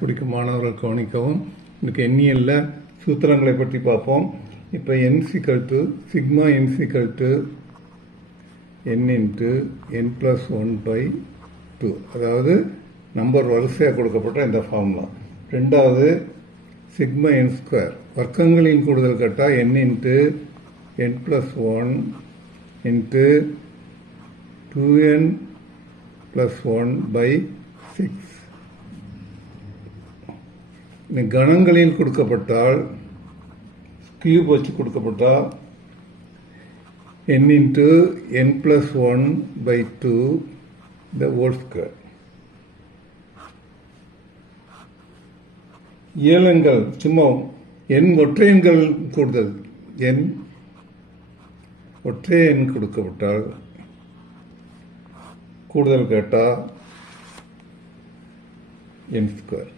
பிடிக்கும் மாணவர்கள் கவனிக்கவும். இன்னைக்கு எண்ணியல்ல சூத்திரங்களை பற்றி பார்ப்போம். இப்போ என் சிக்கல் டு சிக்மா என் சிக்கல் to n into n plus one by two அதாவது நம்பர் வரிசையாக கொடுக்கப்பட்ட இந்த ஃபார்முலா ரெண்டாவது சிக்மா என் ஸ்கொயர் வர்க்கங்களின் கூடுதல் கட்டா n into n plus one into two n plus one by six கணங்களில் கொடுக்கப்பட்டால் கியூப் வச்சு கொடுக்கப்பட்டால் n into n plus one by two the whole square இயலங்கள் சும்மா என் ஒற்றை எண்கள் கூடுதல் எண் ஒற்றை எண் கொடுக்கப்பட்டால் கூடுதல் கேட்டால் என் ஸ்கொயர்